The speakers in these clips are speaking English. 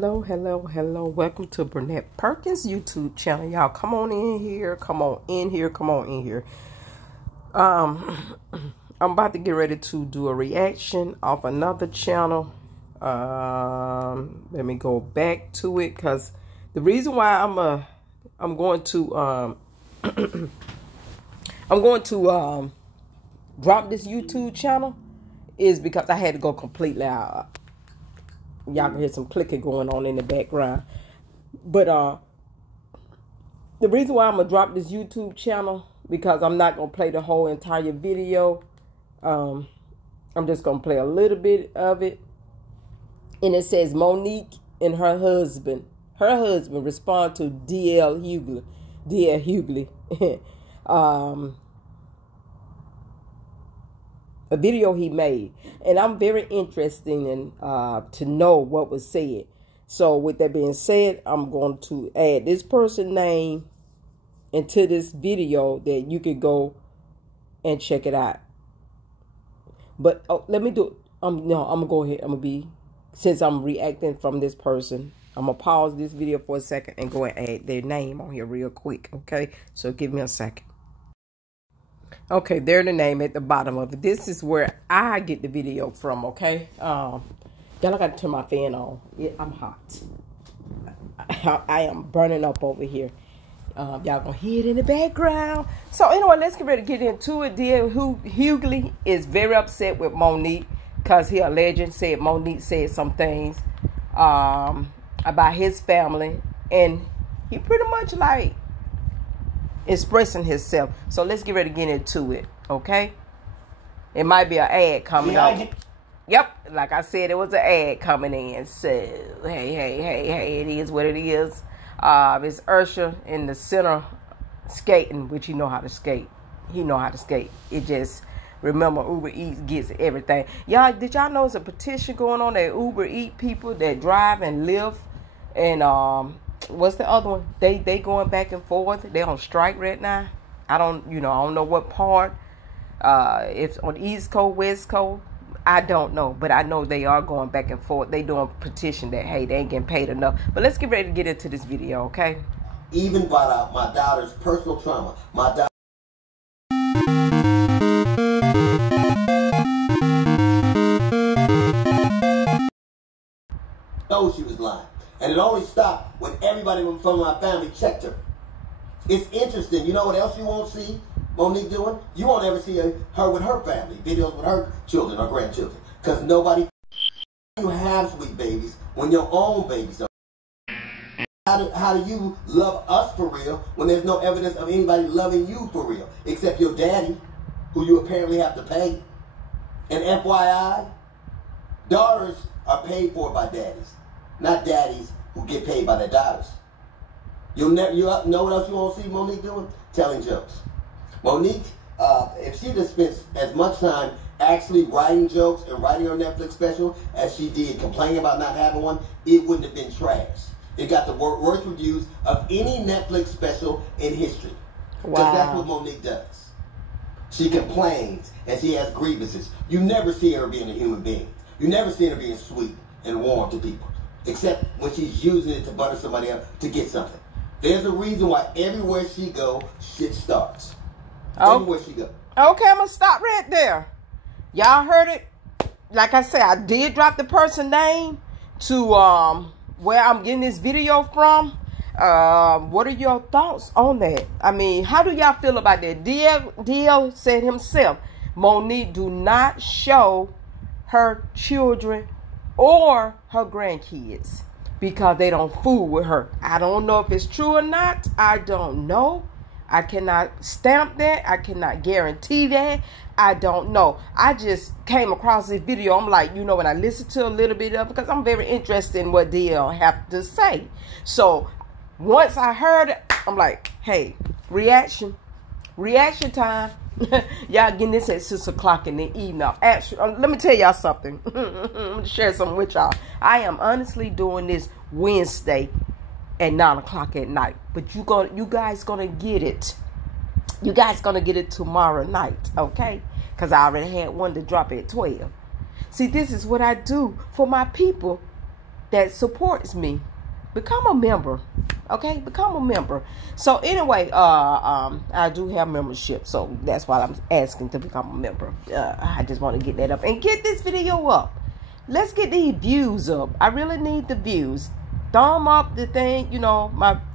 Hello. Welcome to Burnettpekins YouTube channel. Y'all come on in here. I'm about to get ready to do a reaction off another channel. Let me go back to it, because the reason why I'm going to drop this YouTube channel is because I had to go completely out. Y'all can hear some clicking going on in the background. But the reason why I'm going to drop this YouTube channel, because I'm not going to play the whole entire video. I'm just going to play a little bit of it. And it says Monique and her husband respond to DL Hughley. A video he made, and I'm very interested in to know what was said. So with that being said, I'm going to add this person's name into this video that you can go and check it out. But let me do no, I'm gonna go ahead. Since I'm reacting from this person, I'm gonna pause this video for a second and go and add their name on here real quick. Okay, so give me a second. Okay, there's the name at the bottom of it. This is where I get the video from, okay? Y'all, I got to turn my fan on. I'm hot. I am burning up over here. Y'all gonna hear it in the background. So anyway, let's get into it. DL Hughley is very upset with Monique because he allegedly said Monique said some things about his family, and he pretty much like expressing himself. So let's get ready to get into it, okay? It might be an ad coming up. Yep, like I said, it was an ad coming in. So hey, it is what it is. It's Ursha in the center skating, which he know how to skate. It just, remember, Uber Eats gets everything. Y'all, did y'all know there's a petition going on that Uber Eat people that drive and live, and what's the other one? They going back and forth. They on strike right now. I don't know what part. If on the East Coast, West Coast, I don't know. But I know they are going back and forth. They doing a petition that, hey, they ain't getting paid enough. But let's get ready to get into this video, okay? Even brought out my daughter's personal trauma. My daughter knows she was lying. And it only stopped when everybody from my family checked her. It's interesting. You know what else you won't see Monique doing? You won't ever see her with her family, videos with her children or grandchildren. Because nobody you have sweet babies when your own babies are. How do you love us for real when there's no evidence of anybody loving you for real? Except your daddy, who you apparently have to pay. And FYI, daughters are paid for by daddies. Not daddies who get paid by their daughters. You know what else you won't see Monique doing? Telling jokes. Monique, if she just spent as much time actually writing jokes and writing her Netflix special as she did complaining about not having one, it wouldn't have been trash. It got the worst reviews of any Netflix special in history. Because that's what Monique does. She complains and she has grievances. You never see her being a human being. You never see her being sweet and warm to people. Except when she's using it to butter somebody up to get something. There's a reason why everywhere she go, shit starts. Everywhere she go. Okay, I'm going to stop right there. Y'all heard it? Like I said, I did drop the person's name to where I'm getting this video from. What are your thoughts on that? I mean, how do y'all feel about that? DL said himself, Monique do not show her children or her grandkids because they don't fool with her. I don't know if it's true or not. I don't know. I cannot stamp that. I cannot guarantee that. I don't know. I just came across this video. I'm like, when I listened to a little bit of it, because I'm very interested in what DL have to say. So once I heard it, I'm like, hey, reaction time. Y'all getting this at 6 o'clock in the evening. Actually, let me tell y'all something. I'm going to share something with y'all. I am honestly doing this Wednesday at 9 o'clock at night. But you guys going to get it. You guys going to get it tomorrow night, okay? Because I already had one to drop at 12. See, this is what I do for my people that supports me. Become a member. Okay, become a member. So anyway, I do have membership, so that's why I'm asking to become a member. I just want to get that up and get this video up. Let's get these views up. I really need the views. Thumb up the thing, you know,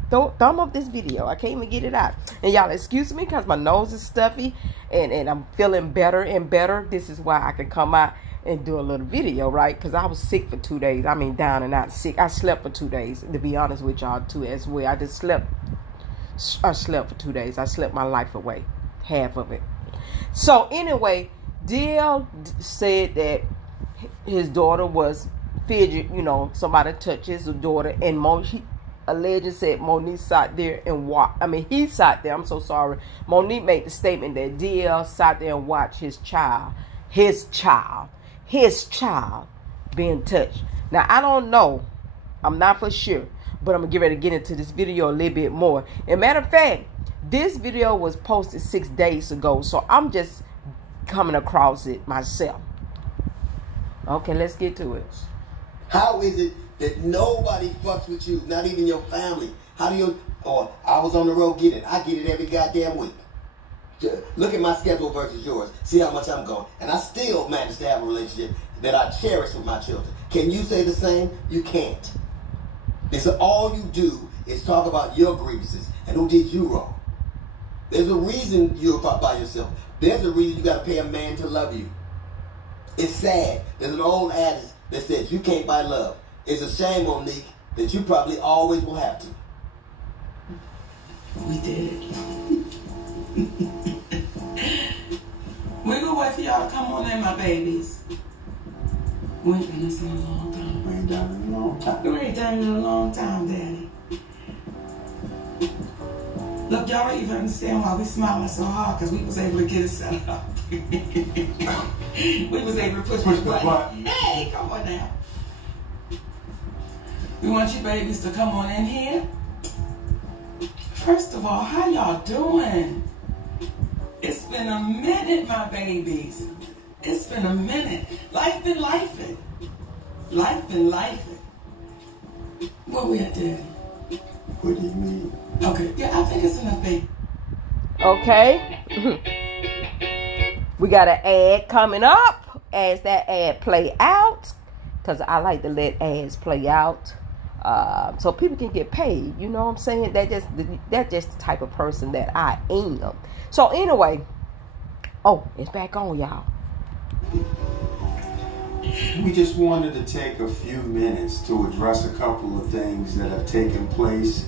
thumb up this video. I can't even get it out. And y'all excuse me because my nose is stuffy and I'm feeling better and better. This is why I can come out and do a little video, right? Because I was sick for 2 days. I mean, down and out sick. I slept for 2 days, to be honest with y'all, too, as well. I slept for 2 days. I slept my life away, half of it. So, anyway, DL said that his daughter was fidget, you know, somebody touched his daughter, and a legend said Monique sat there and watched. I mean, he sat there. I'm so sorry. Monique made the statement that DL sat there and watched his child being touched. Now, I don't know. I'm not for sure. But I'm going to get ready to get into this video a little bit more. And matter of fact, this video was posted 6 days ago. So I'm just coming across it myself. Okay, let's get to it. How is it that nobody fucks with you, not even your family? How do you, or I was on the road getting it. I get it every goddamn week. Look at my schedule versus yours. See how much I'm going. And I still manage to have a relationship that I cherish with my children. Can you say the same? You can't. It's all you do is talk about your grievances and who did you wrong. There's a reason you're by yourself. There's a reason you got to pay a man to love you. It's sad. There's an old adage that says you can't buy love. It's a shame, Monique, that you probably always will have to. We did. We're gonna wait for y'all to come on in, my babies. We ain't done this in a long time. We ain't done it in a long time. We ain't done it in a long time, Daddy. Look, y'all don't even understand why we smiling so hard, because we was able to get it set up. We was able to push the button. Hey, come on now. We want you babies to come on in here. First of all, how y'all doing? It's been a minute, my babies. It's been a minute. Life been lifing. Life been lifing. Where we at, Daddy? What do you mean? Okay, yeah, I think it's enough, baby. Okay. We got an ad coming up. As that ad play out, because I like to let ads play out. So people can get paid, you know what I'm saying? That's just the type of person that I am. So anyway, oh, it's back on, y'all. We just wanted to take a few minutes to address a couple of things that have taken place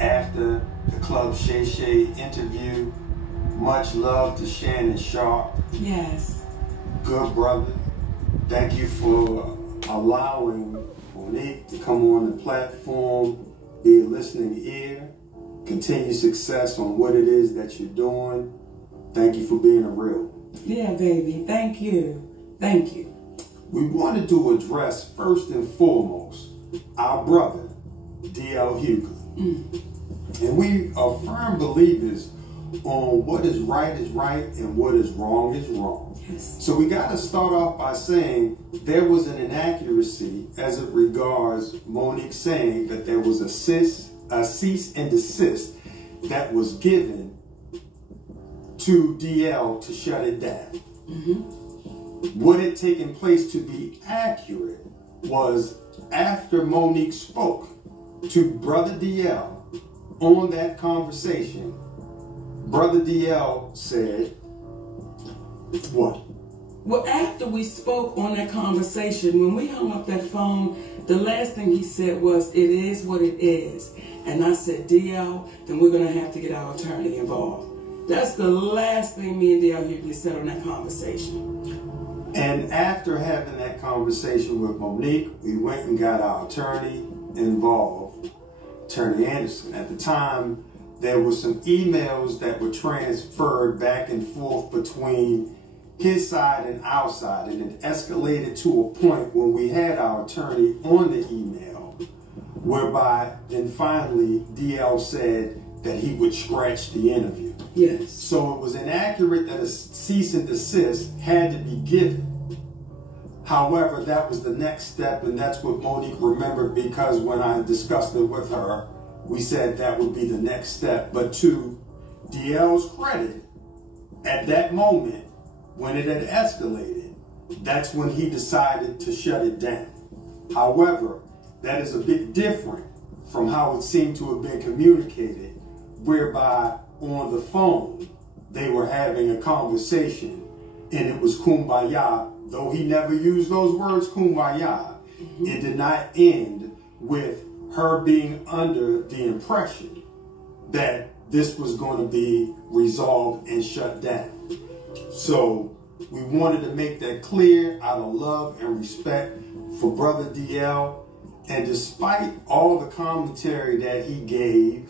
after the Club Shay Shay interview. Much love to Shannon Sharp. Yes. Good brother. Thank you for allowing Monique to come on the platform, be a listening ear, continue success on what it is that you're doing. Thank you for being a real. Yeah, baby. Thank you. Thank you. We wanted to address first and foremost our brother, DL Hughley. And we are firm believers on what is right and what is wrong is wrong. Yes. So we got to start off by saying there was an inaccuracy as it regards Monique saying that there was a cease and desist that was given to DL to shut it down. What had taken place, to be accurate, was after Monique spoke to Brother DL on that conversation, Brother DL said, what? Well, after we spoke on that conversation, when we hung up that phone, the last thing he said was, it is what it is. And I said, DL, then we're going to have to get our attorney involved. That's the last thing me and DL Hughley said on that conversation. And after having that conversation with Monique, we went and got our attorney involved, Attorney Anderson. At the time, there were some emails that were transferred back and forth between his side and our side, and it escalated to a point when we had our attorney on the email, whereby then finally DL said that he would scratch the interview. Yes. So it was inaccurate that a cease and desist had to be given. However, that was the next step, and that's what Monique remembered, because when I discussed it with her, we said that would be the next step. But to DL's credit, at that moment, when it had escalated, that's when he decided to shut it down. However, that is a bit different from how it seemed to have been communicated, whereby on the phone, they were having a conversation and it was kumbaya. Though he never used those words, kumbaya, it did not end with her being under the impression that this was going to be resolved and shut down. So we wanted to make that clear out of love and respect for Brother DL. And despite all the commentary that he gave,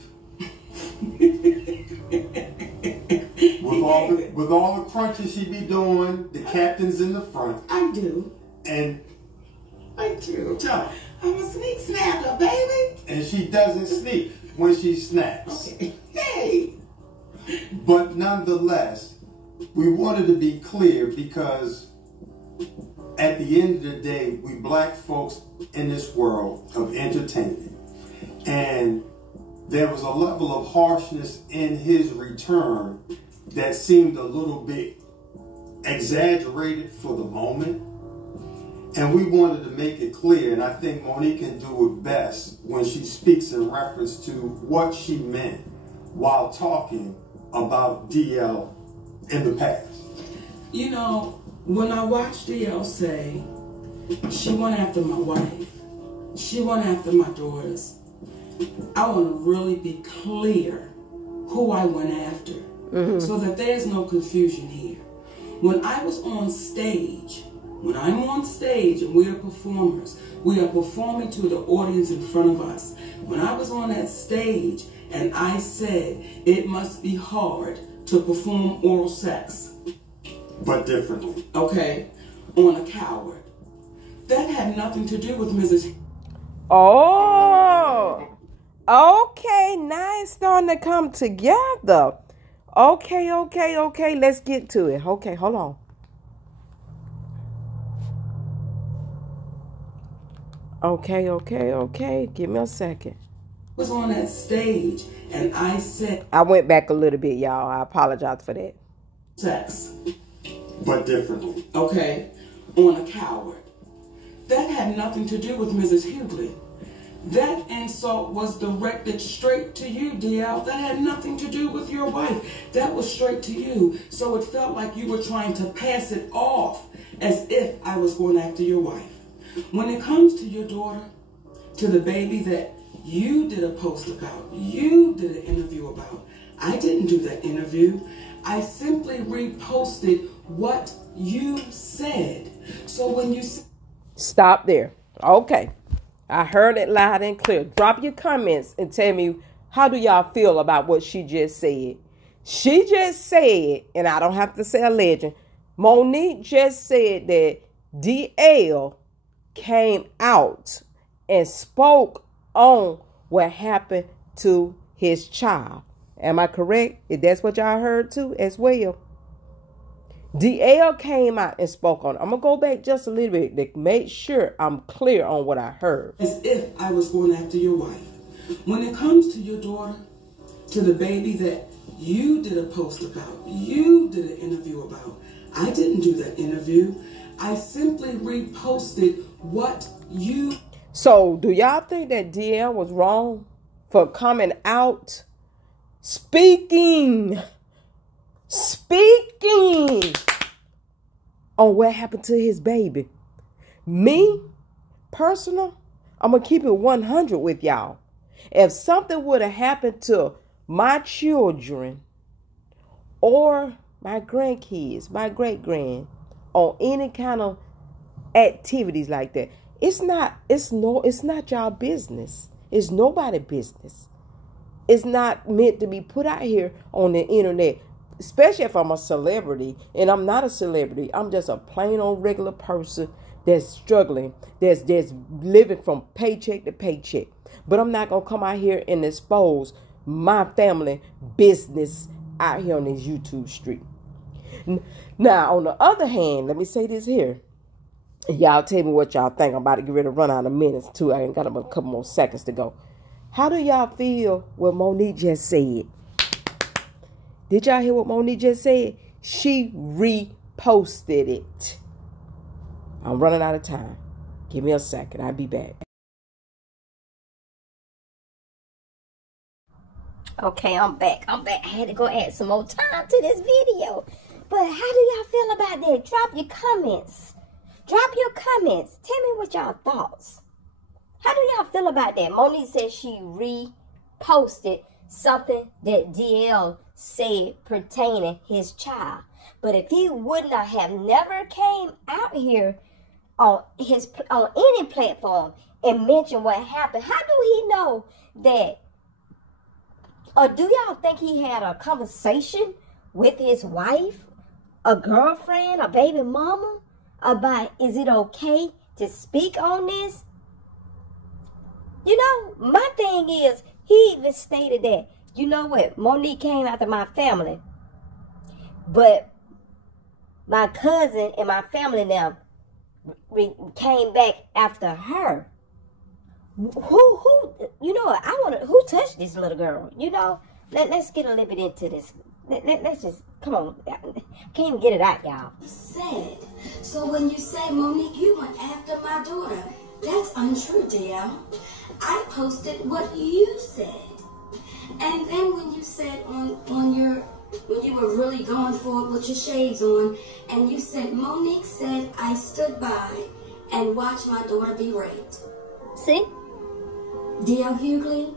with all the crunches she be doing, the captain's in the front. I do. And I do. tell her. I'm a sneak snacker, baby. And she doesn't sneak when she snaps. Okay. Hey. But nonetheless, we wanted to be clear, because at the end of the day, we black folks in this world of entertainment, and there was a level of harshness in his return that seemed a little bit exaggerated for the moment. And we wanted to make it clear, and I think Monique can do it best when she speaks in reference to what she meant while talking about DL in the past. You know, when I watched DL say, she went after my wife, she went after my daughters, I want to really be clear who I went after, so that there's no confusion here. When I was on stage, when I'm on stage and we are performers, we are performing to the audience in front of us. When I was on that stage and I said it must be hard to perform oral sex, but differently, okay, on a coward, that had nothing to do with Mrs. Oh, okay, now it's starting to come together. Okay, let's get to it. Okay, hold on. Okay, give me a second. Was on that stage and I said, I went back a little bit, y'all. I apologize for that. Sex, but differently, okay, on a coward. That had nothing to do with Mrs. Hughley. That insult was directed straight to you, DL. That had nothing to do with your wife. That was straight to you. So it felt like you were trying to pass it off as if I was going after your wife. When it comes to your daughter, to the baby that you did a post about, you did an interview about, I didn't do that interview. I simply reposted what you said. So when you... Stop there. Okay. I heard it loud and clear. Drop your comments and tell me, how do y'all feel about what she just said? She just said, and I don't have to say a legend, Monique just said that DL came out and spoke on what happened to his child. Am I correct? If that's what y'all heard too as well. DL came out and spoke on it. I'm going to go back just a little bit to make sure I'm clear on what I heard. As if I was going after your wife. When it comes to your daughter, to the baby that you did a post about, you did an interview about, I didn't do that interview. I simply reposted what you... So, do y'all think that DL was wrong for coming out, speaking on what happened to his baby? Me, personal, I'm going to keep it 100 with y'all. If something would have happened to my children or my grandkids, my great-grand, on any kind of activities like that, it's not y'all business. It's nobody's business. It's not meant to be put out here on the internet, especially if I'm a celebrity. And I'm not a celebrity. I'm just a plain old regular person that's struggling, that's living from paycheck to paycheck. But I'm not going to come out here and expose my family business out here on this YouTube street. Now, on the other hand, let me say this here. Y'all tell me what y'all think. I'm about to get ready to run out of minutes, too. I ain't got a couple more seconds to go. How do y'all feel what Monique just said? Did y'all hear what Monique just said? She reposted it. I'm running out of time. Give me a second. I'll be back. Okay, I'm back. I had to go add some more time to this video. But how do y'all feel about that? Drop your comments. Drop your comments. Tell me what y'all thoughts. How do y'all feel about that? Monique said she reposted something that DL said pertaining his child. But if he would not have never came out here on any platform and mentioned what happened, how do he know that? Or do y'all think he had a conversation with his wife, a girlfriend, a baby mama, about is it okay to speak on this? You know, my thing is, he even stated that, you know what, Monique came after my family, but my cousin and my family now came back after her. Who, you know what, who touched this little girl? You know, let's get a little bit into this. Let's just, come on. Can't even get it out, y'all. Said. So when you say, Monique, you went after my daughter, that's untrue, DL. I posted what you said. And then when you said when you were really going for it with your shades on, and you said, Monique said, I stood by and watched my daughter be raped. See? DL Hughley,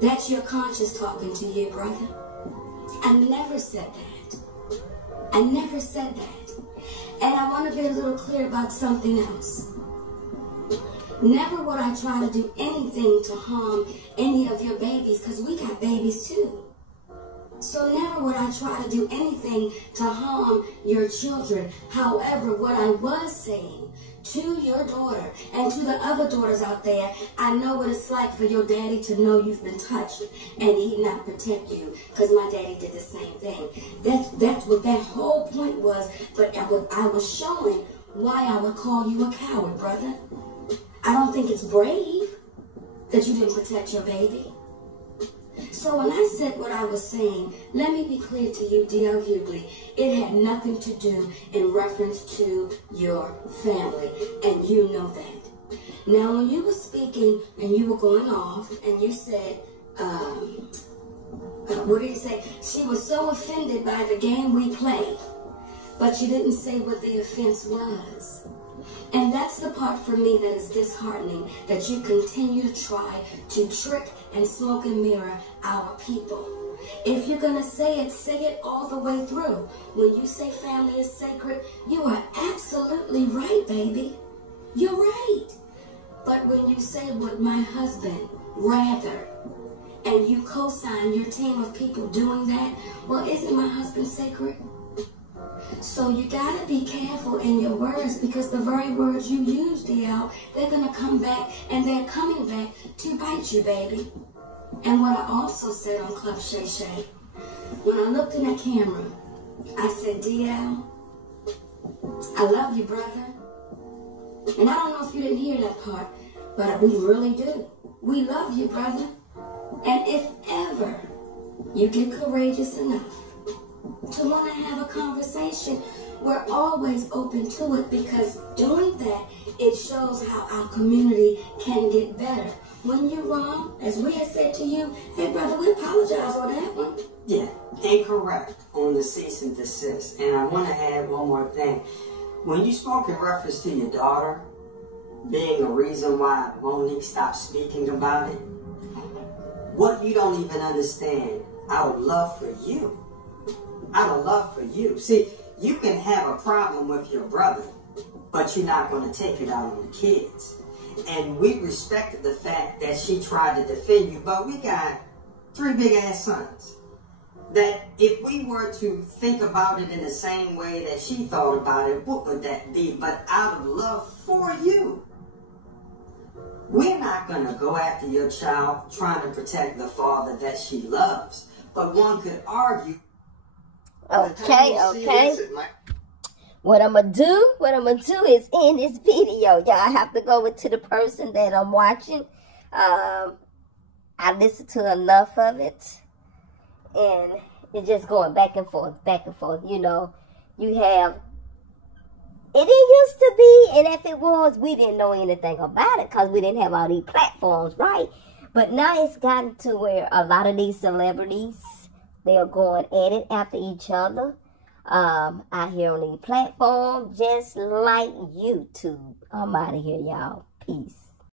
that's your conscience talking to you, brother. I never said that. I never said that. And I want to be a little clear about something else. Never would I try to do anything to harm any of your babies, because we got babies too. So never would I try to do anything to harm your children. However, what I was saying to your daughter and to the other daughters out there, I know what it's like for your daddy to know you've been touched and he not protect you, because my daddy did the same thing. That's what that whole point was. But I was showing why I would call you a coward, brother. I don't think it's brave that you didn't protect your baby. So when I said what I was saying, let me be clear to you, DL Hughley, it had nothing to do in reference to your family, and you know that. Now, when you were speaking and you were going off, and you said, what did you say? She was so offended by the game we played, but you didn't say what the offense was. And that's the part for me that is disheartening, that you continue to try to trick and smoke and mirror our people. If you're going to say it all the way through. When you say family is sacred, you are absolutely right, baby. You're right. But when you say would my husband rather, and you co-sign your team of people doing that, well, isn't my husband sacred? So you got to be careful in your words, because the very words you use, DL, they're going to come back, and they're coming back to bite you, baby. And what I also said on Club Shay Shay, when I looked in the camera, I said, DL, I love you, brother. And I don't know if you didn't hear that part, but we really do. We love you, brother. And if ever you get courageous enough to want to have a conversation, we're always open to it, because doing that, it shows how our community can get better. When you're wrong, as we have said to you, hey brother, we apologize on that one. Yeah, incorrect on the cease and desist. And I want to add one more thing. When you spoke in reference to your daughter being a reason why Monique stopped speaking about it, what you don't even understand, out of love for you. Out of love for you. See, you can have a problem with your brother, but you're not going to take it out on the kids. And we respected the fact that she tried to defend you, but we got 3 big-ass sons. That if we were to think about it in the same way that she thought about it, what would that be? But out of love for you. We're not going to go after your child trying to protect the father that she loves. But one could argue. Okay. What I'm going to do is end this video. Y'all have to go over to the person that I'm watching. I listened to enough of it. And it's just going back and forth, you know. You have, it didn't used to be, and if it was, we didn't know anything about it because we didn't have all these platforms, right? But now it's gotten to where a lot of these celebrities, they are going at it after each other. Out here on these platforms, just like YouTube. I'm out of here, y'all. Peace.